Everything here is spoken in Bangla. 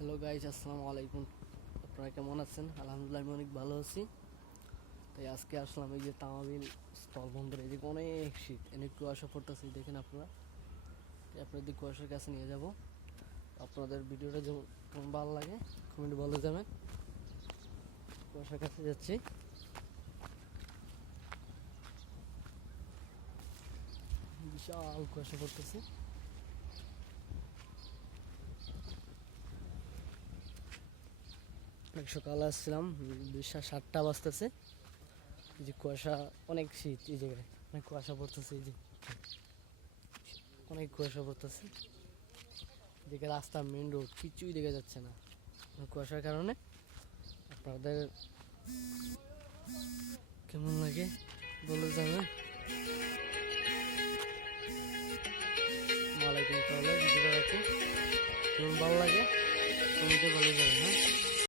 হ্যালো গাইজ, আসসালামু আলাইকুম। আপনারা কেমন আছেন? আলহামদুলিল্লাহ, আমি অনেক ভালো আছি। তাই আজকে আসলাম এই যে তামাবিল স্থল বন্দরে। এদিকে অনেক শীত, অনেক কুয়াশা পড়তেছে, দেখেন আপনারা। তাই আপনাদের কুয়াশার কাছে নিয়ে যাব। আপনাদের ভিডিওটা যেমন ভালো লাগে কমেন্ট বলে যাবেন। কুয়াশার কাছে যাচ্ছি। বিশাল কুয়াশা পড়তেছে। সকালে আসছিলাম, 7টা বাজতেছে। এই যে কুয়াশা, অনেক শীত এই জায়গায়, অনেক কুয়াশা পড়তেছে। এই যে অনেক কুয়াশা পড়তেছে। এদিকে রাস্তা, মেন রোড কিছুই দেখা যাচ্ছে না কুয়াশার কারণে। আপনাদের কেমন লাগে বলে যাবেন। ওয়ালাইকুম, তাহলে ভিডিওটা রাখি। কেমন ভালো লাগে কমেন্টে বলে যাবেন। হ্যাঁ।